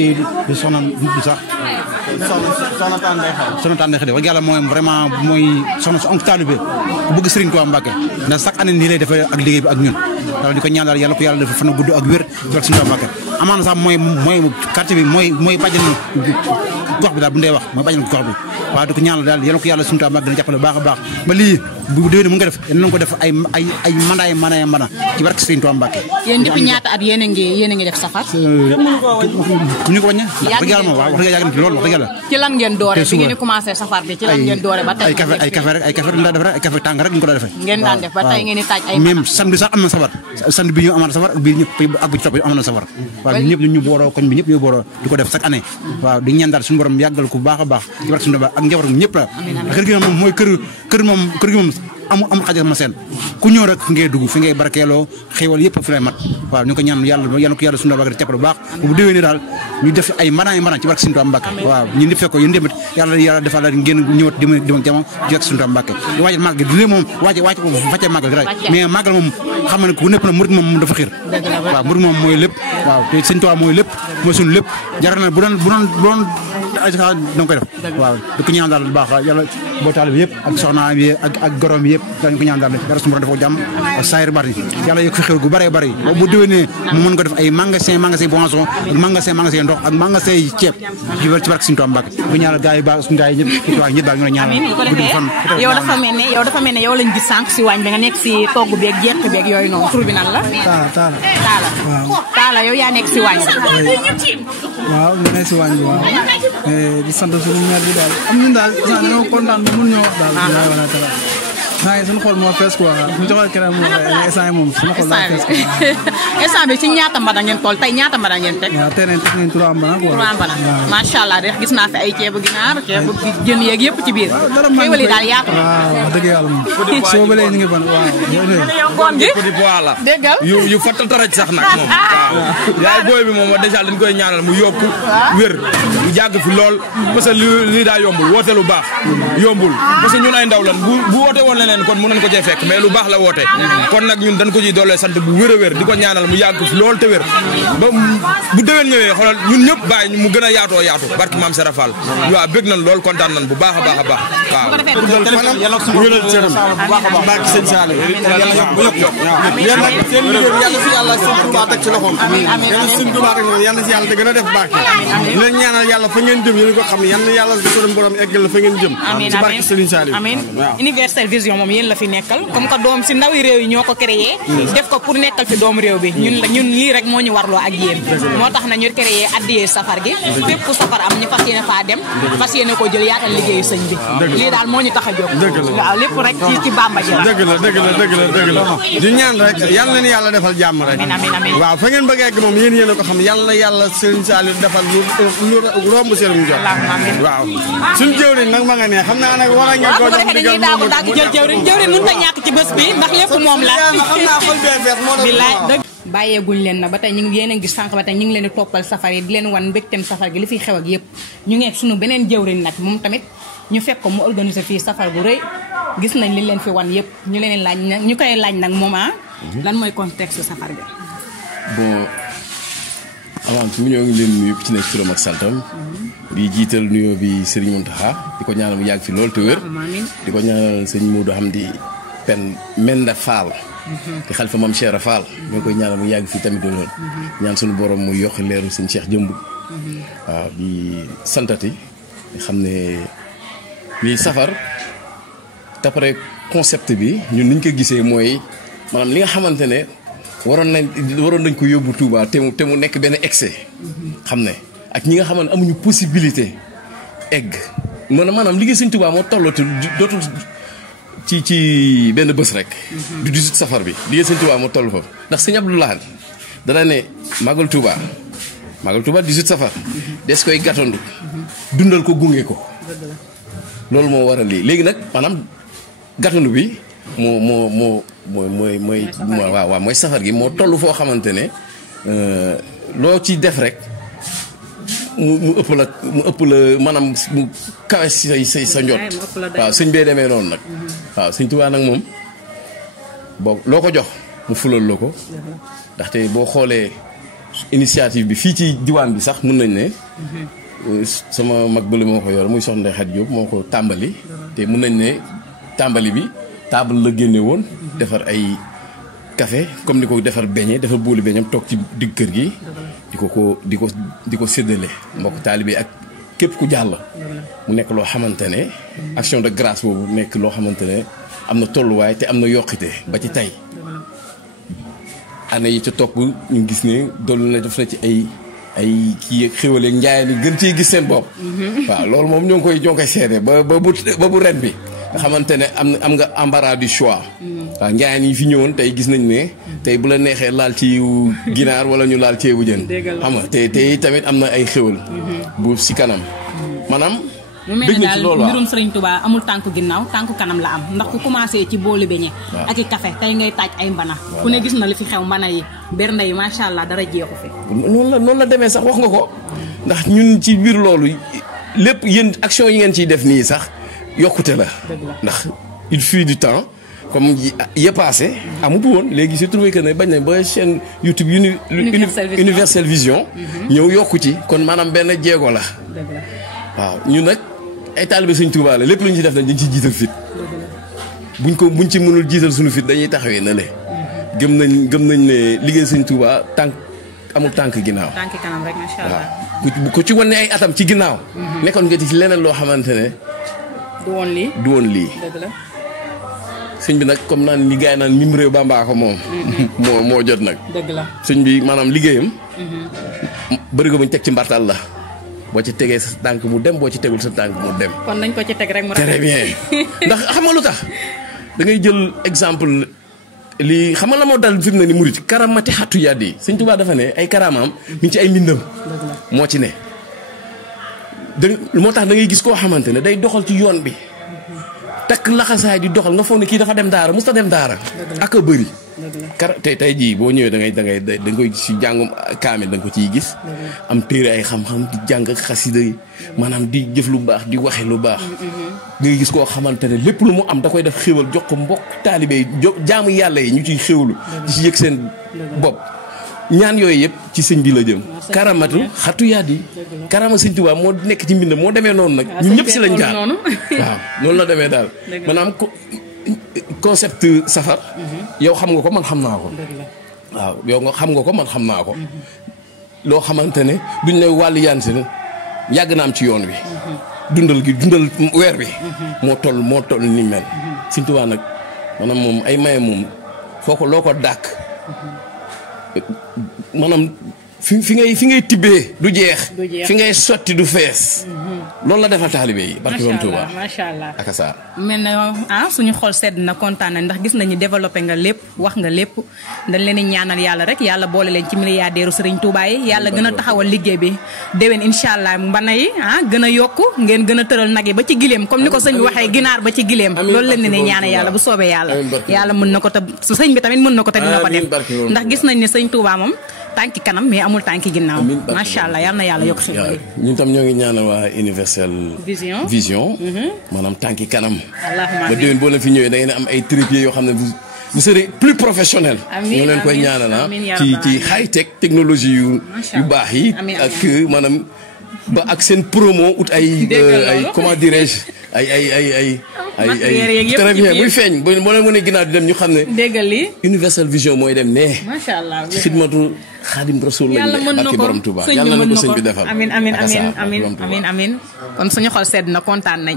di soxna du sax soxna Tane Xadi wax yàlla mooy vraiment mooy soxna su onk taalibe bu bëgg Serigne Touba Mbacké ndax chaque année nii lay defee ak liggéey bi ak ñun daal di ko ñaan daal yàlla ko yàlla def fan gudd ak wér ak Serigne Touba Mbacké amaana sax mooy quartier bi mooy bàjjan gox bi daal bu ndee wax mooy bàjjan gox bi waaw di ko ñaan daal yàlla ko yàlla Serigne Touba Mbacké dina jàppale baax a baax ba lii bu déwénee mu nga def yéen nañu ko def ay mana ci barke Serigne Touba Mbacké. Yéen depuis ñaata at yéen a ngi def safar. ñu ko wàññi wax dëgg yàlla moom waaw wax dëgg yàlla ci loolu wax dëgg yàlla. ci lan ngeen doore bi ngeen commencé safar bi ci lan ngeen doore ba tey. ay café rek dañ def rek ay café tàng rek ñu ko defee. ngeen daan def ba tey ngeen di taaj ay même samedi sax am na safar samedi bi ñu amoon safar ak bi ñëpp ak bu ci topp am na safar waaw ñun ñëpp ñu booroo koñ bi ñëpp ñu booroo di ko def chaque année waaw di ñaan daal suñu borom yàggal ko baax a baax ci barke suñu Touba ak njaboot ñëpp la kër gi moom mooy kër gi moom amul xajal ma seen ku ñëw rek fi ngay dugg fi ngay barkeeloo xéewal yëpp fi lay mat waaw ñu ko ñaan yàlla ko yàlla suñu Touba jàppale bu baax bu déwénee daal ñu def ay manaan ci barke Serigne Touba Mbacké waaw ñu di fekk ko yéen tamit yàlla defal la ngeen ñëwat di ak jàmm ci barke Serigne Touba Mbacké di waajal màggal di moom waaj ko fàccee màggal rek mais màggal moom xam ne ku népp na murid moom dafa xiir waaw murid moom mooy lépp waaw te Serigne Touba mooy lépp mooy suñu lépp jar na bu doon ay sax danga koy def waaw di ko ñaan daal bu baax yàlla boo taal bi yëpp ak soxna bi ak gorom bi yëpp dañ ko ñaan daal yàlla suñu borom dafa jàmm ak saayir bari yàlla yëg fi xew gu bëree bëri bu déwénee mu mën ko def ay magasin boisson ak magasin ndox ak magasin ceeb ci barke Serigne Touba Mbacké bu ñaanal gars yi baax suñu gars yi ñëpp daal ñu la ñaanal yow dafa mel ne yow lañ gis sànq si waañ bi nga nekk si togg beeg jekk beeg yooyu noonu tur bi nan la Talla yow yaa nekk si waañ bi waaw ñu nekk si waañ bi waaw di sant suñu maire bi daal am ñun daal dañoo kontaan ba mun ñoo wax daal wala dara naa ngi suñu xol moo fees quoi ñu joxal keneen moom instant yi moom suñu xol moo fees quoi instant bi ci ñaata mbana ngeen toll tey ñaata mbana ngeen teg waaw tey nañ teg nañ 3 mbana quoi 3 mbana macha allah de gis naa fi ay ceebu ginaar ceebu jën yeeg yëpp ci biir xéwal yi daal yaatu waaw wax dëgg yàlla moom soo ba léegi ñu ngi ban waaw koon gi petit pois la déggal yu fatta taraj sax nag moom waaw yaay booy bi moom déjà dañ koy ñaanal mu yokku wér mu jàgg fi lool parce que lii daa yombul woote lu baax yombul parce que ñun ay ndaw lan bu woote woon leneen kon mën nañ ko cee fekk mais lu baax la woote kon nag ñun dañ ko ciy doolee sant bu wér a wér di ko ñaanal mu yàgg fi lool te wér ba bu déwén ñëwee xoolal ñun ñëpp bàyyi mu gën a yaatoo yaatu barki maam Sera Fall waaw bëgg nañ lool kontaan nañ bu baax a baax a baax waaw wéral cëram barki sëñ Sall yàlla yokk bu yokk yéen nag seen liggéey yàlla si yàlla sëñ Touba teg ci loxoom sëñ Touba teg yàlla si yàlla te gën a def baax di leen ñaanal yàlla fa ngeen jëm yéen ko xam yàlla yàlla suñu borom eggal la fa ngeen jëm ci barki sëñ Sall Universel Vision moom yéen la fi nekkal comme que doom si ndawi réew yi ñoo ko créé def ko pour nekkal fi doomu réew bi ñun lii rek moo ñu warloo ak yéen moo tax na ñu créé addiyee safar gi fépp safar am ñu fas yéene faa dem fas yéene ko jël yaatal liggéeyu sëñ bi lii daal moo ñu tax a jóg waaw lépp rek ci Bamba ji la dëgg la di ñaan rek yàlla na yàlla defal jàmm rek waaw fa ngeen bëgg egg moom yéen a ko xam yàlla na yàlla sëñ Saliou defal lu romb seen jot waaw suñu jëwriñ nag ma nga ne xam naa nag war a nga ko jël jëwriñ mënut a ñàkk ci bés bi ndax lépp moom la bàyyeeguñ leen na ba tey ñu ngi yéen a ngi sànq ba tey ñu ngi leen di toppal safar yi di leen wan mbégteem safar gi li fiy xew ak yëpp ñu ngi suñu beneen jëwriñ nag moom tamit ñu fekk ko mu organiser fii safar bu rëy gis nañ li leen fi wan yëpp ñu leen laaj nag ñu koy laaj nag moom lan mooy contexte safar gi. bon avant tout ñoo ngi leen nuyu ci nekk turam ak santam di jiital nuyoo bi Serigne Mountakha di ko ñaanal mu yàgg fi loolu te wér di ko ñaanal sëñ Modou Hamdi Pen Menda Fall di xalifa Mame Cheikh Fall ñoo ngi koy ñaanal mu yàgg fii tamit doon ñaan suñu borom mu yokk leeru sëñ Cheikh jëmb waaw di santati xam ne lii safar d'après concept bi ñun niñ ko gisee mooy maanaam li nga xamante ne waroon nañ ko yóbbu Touba te mu nekk benn excès xam ne ak ñi nga xamante ne amuñu possibilité egg maanaam liggéey sëñ Touba moo tollootu dootul ci benn bés rek du 18 safar bi liggéey sëñ Touba moo toll foofu ndax sëñ Abdoulaye dana ne Magal Touba 18 safar des koy gàttandu dundal ko gunge ko loolu moo waral lii léegi nag maanaam gàttandu bi mooy safar gi moo toll foo xamante ne loo ci def rek mu ëpp la maanaam mu kawe sa njot waaw sëñ bee demee noonu nag waaw sëñ Tuubaa nag moom boo loo ko jox mu fulal la ko ndaxte boo xoolee initiative bi fii ci diwaan bi sax mën nañ ne sama mag bële moo ko yor muy soxna Ndeye Khady Diop moo ko tàmbali te mën nañ ne tàmbali bi table la génne woon defar ay café comme ni ko defar beñe defar boolu beñam toog ci digg kër gi di ko séddale mbokk taalibe ak képp ku jàll mu nekk loo xamante ne action de grâce boobu nekk loo xamante ne am na tolluwaay te am na yokkite ba ci tey année yi ca topp ñu gis ne dolli na def na ci ay kii xéwaleeg njaay ni gën ciy gis seen bopp waaw loolu moom ñoo ngi koy seede ba bu ren bi nga xamante ne am nga embarras du choix waaw njaay yi fi ñëwoon tey gis nañ ne tey bu la neexee laal ci ginaar wala ñu laal ceebu jën xam nga te tamit am na ay xéwal bu si kanam maanaam mu mel ne daal mbirum Serigne Touba amul tànku ginnaaw tànku kanam la am ndax ku commencé ci boolu beñe ak i café tey ngay taaj ay mbana ku ne gis na li fi xew mbana yi bernde yi macha allah dara jeexu fi noonu la demee sax wax nga ko ndax ñun ci biir loolu lépp yéen action yi ngeen ciy def nii sax yokkute la ndax il fut du temps comme yee passé amut woon léegi c'est trouvé que ne bañ na ba chaîne YouTube Universel Vision ñëw yokku ci kon maanaam benn jéego la waaw ñun nag ay taalibe Sëñ Tuubaa la lépp lu ñu ci def dañ ciy jiital fit buñ ci mënul jiital suñu fit dañuy taxawee na le gëm nañ ne liggéey Sëñ Tuubaa amul tànk ginnaaw tànk kanam rek macha allah waaw ku ci wane ay atam ci ginnaaw nekkoon nga ci leneen loo xamante ne du woon lii dëgg la sëñ bi nag comme naan li gaay naan mim réew Bàmbaa ko moom moo jot nag dëgg la sëñ bi maanaam liggéeyam bëri ko buñ teg ci mbartal la boo ci tegee sa tànk mu dem boo ci tegul sa tànk mu dem kon nañ ko ci teg rek mu très bien ndax xam nga lu tax da ngay jël exemple lii xam nga la moo dal fi mu ne ni murit karamati xattu yàdd yi Sëñ Tuubaa dafa ne ay karamaam mi ngi ci ay mbindam moo ci ne moo tax da ngay gis koo xamante ne day doxal ci yoon bi takk laxasaay di doxal nga foog ne kii dafa dem daara musta dem daara ak a bëri tey jii boo ñëwee da nga koy si jàngum kaamil da nga ko ciy gis am téere ay xam-xam di jàng ak xasida yi maanaam di jëf lu baax di waxe lu baax da ngay gis koo xamante ne lépp lu mu am da koy def xéwal jox ko mbokk taalibe yi jaamu yàlla yi ñu ciy xéwlu di ci yëg seen bopp ñaan yooyu yëpp ci sëñ bi la jëm karamatu xatu yaat yi karama Sëñ Tuubaa moo nekk ci mbind moo demee noonu nag ñun ñëpp si lañ jaar waaw noonu la demee daal maanaam concept safar yow xam nga ko man xam naa ko waaw yow nga xam nga ko man xam naa ko loo xamante ne duñ ne wàllu yaan si yàgg na am ci yoon wi dundal weer bi moo toll ni mel Sëñ Tuubaa nag maanaam moom ay maye moom loo ko dàkk maanaam fi ngay tibbee du jeex fi ngay sotti du fees loolu la defal taalibe yi barke Borom Tuuba macha allah ak saa mel na suñu xol sedd na kontaan na ndax gis nañu développé nga lépp wax nga lépp dañ leen di ñaanal yàlla rek yàlla boole leen ci milliardaire Sëriñ Tuuba yi yàlla gën a taxawal liggéey bi déwén incha allah mbana yi gën a yokku ngeen gën a tëral nag yi ba ci gileem comme ni ko sëñ bi waxee ginaar ba ci gileem loolu leen ne ñaanal yàlla bu soobee yàlla mën na ko te sëñ bi tamit mën na ko te dina ko def ndax gis nañ ne Sëriñ Tuuba moom tànki kanam mais amul tànki ginnaaw macha allah yal na yàlla yokk xéwal ñun tam ñoo ngi ñaanal waa Universel Vision maanaam tànki kanam ba déwén boo leen fi ñëwee da ngeen am ay trépieds yoo xam ne vous serez plus professionnel ñoo leen koy ñaanal ci high tech technologie yu baax yi ak maanaam ba ak seen promo ut ay comment dirais-je ay très bien muy feeñ boo leen mënee ginnaaw di dem ñu xam ne déggal li Universel Vision mooy dem ne macha allah xidmatu Xaadim Rasul lañ ne barki Borom Tuuba yàlla na ko sëñ bi defal amin kon suñu xol sedd na kontaan nañ